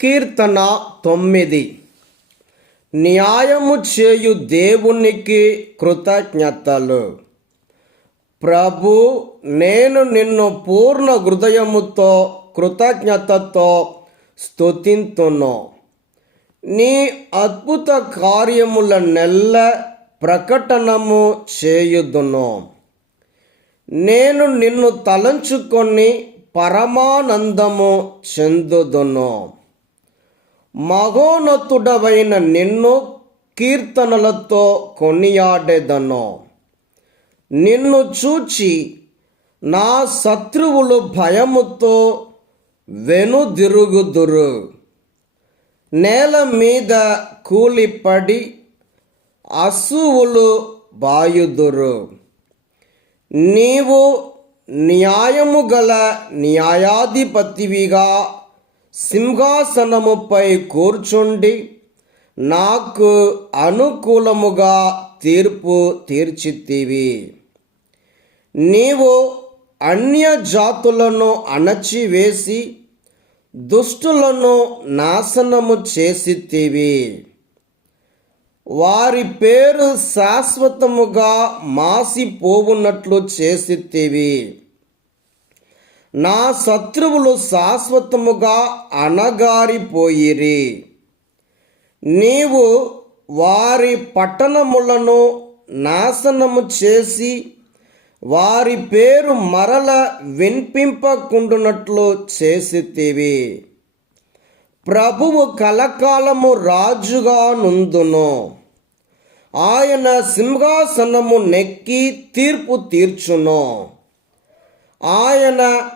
కీర్తన తొమ్మిది. న్యాయము చేయు దేవునికి కృతజ్ఞతలు. ప్రభు నేను నిన్ను పూర్ణ హృదయముతో కృతజ్ఞతతో స్థుతింతును నీ అద్భుత కార్యముల నెల్ల ప్రకటనము చేయుదును. నేను నిన్ను తలంచుకొని పరమానందము చెందుదును. మహోన్నతుడవైన నిన్ను కీర్తనలతో కొనియాడెదను. నిన్ను చూచి నా శత్రువులు భయముతో వెనుదిరుగుదురు. నేల మీద కూలిపడి అసువులు బాయుదురు. నీవు న్యాయము గల న్యాయాధిపతివిగా సింహాసనముపై కూర్చుండి నాకు అనుకూలముగా తీర్పు తీర్చితివి. నీవు అన్యజాతులను అణచివేసి దుష్టులను నాశనము చేసితివి. వారి పేరు శాశ్వతముగా మాసిపోవున్నట్లు చేసితివి. నా శత్రువులు శాశ్వతముగా అణగారిపోయిరి. నీవు వారి పట్టణములను నాశనము చేసి వారి పేరు మరల వినిపింపకుండునట్లు చేసితివి. ప్రభువు కలకాలము రాజుగా నుందును. ఆయన సింహాసనము నెక్కి తీర్పు తీర్చును. ఆయన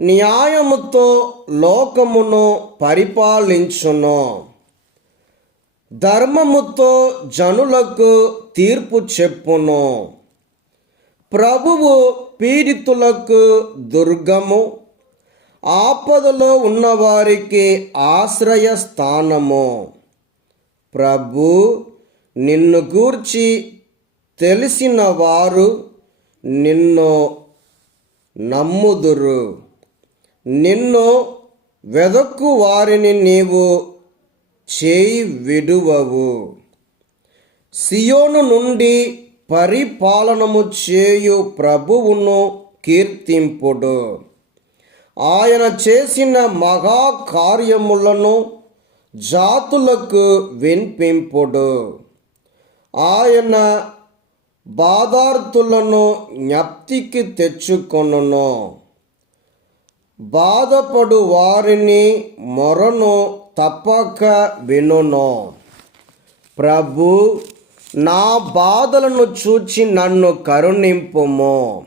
న్యాయముతో లోకమును పరిపాలించును. ధర్మముతో జనులకు తీర్పు చెప్పును. ప్రభువు పీడితులకు దుర్గము. ఆపదలో ఉన్నవారికి ఆశ్రయ స్థానము ప్రభు నిన్ను గూర్చి తెలిసిన వారు నిన్ను నమ్ముదురు. నిన్ను వెదక్కు వారిని నీవు చేయి విడువవు. సియోను నుండి పరిపాలనము చేయు ప్రభువును కీర్తింపుడు. ఆయన చేసిన మహాకార్యములను జాతులకు వినిపింపుడు. ఆయన బాధార్తులను జ్ఞప్తికి తెచ్చుకొనును. బాధపడు వారిని మొరను తప్పక వినును. ప్రభు నా బాధలను చూచి నన్ను కరుణింపుము.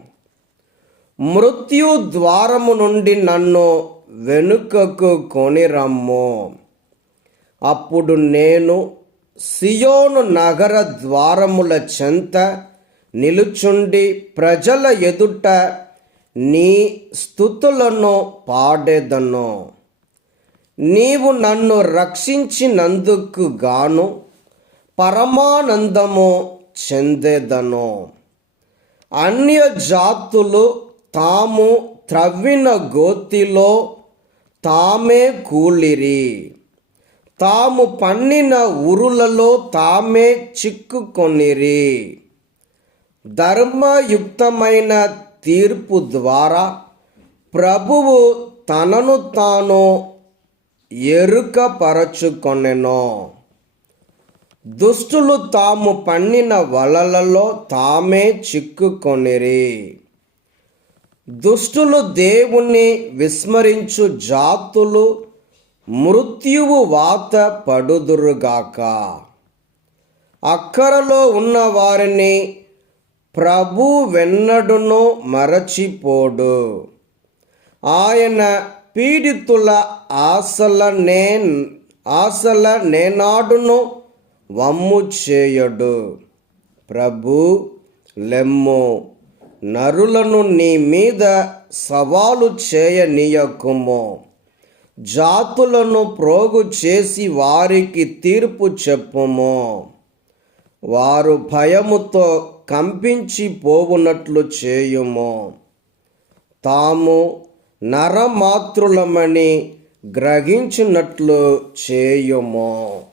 మృత్యు ద్వారము నుండి నన్ను వెనుకకు కొనిరమ్ము. అప్పుడు నేను సియోను నగర ద్వారముల చెంత నిలుచుండి ప్రజల ఎదుట నీ స్థుతులను పాడేదను. నీవు నన్ను రక్షించినందుకు గాను పరమానందము చెందేదను. అన్య జాతులు తాము త్రవ్విన గోతిలో తామే కూలిరి. తాము పన్నిన ఉరులలో తామే చిక్కుకొనిరి. ధర్మయుక్తమైన తీర్పు ద్వారా ప్రభువు తనను తాను ఎరుకపరచుకొనెను. దుష్టులు తాము పన్నిన వలలలో తామే చిక్కుకొనిరి. దుష్టులు దేవుణ్ణి విస్మరించు జాతులు మృత్యువు వాత పడుదురుగాక. అక్కరలో ఉన్న వారిని ప్రభు వెన్నడును మరచిపోడు. ఆయన పీడితుల ఆశల నే ఆశల నేనాడును వమ్ము చేయడు. ప్రభు లెమ్ము నరులను నీ మీద సవాలు చేయనీయకుము. జాతులను ప్రోగు చేసి వారికి తీర్పు చెప్పుము. వారు భయముతో కంపించి పోవునట్లు చేయుము. తాము నరమాతృలమని గ్రహించినట్లు చేయుము.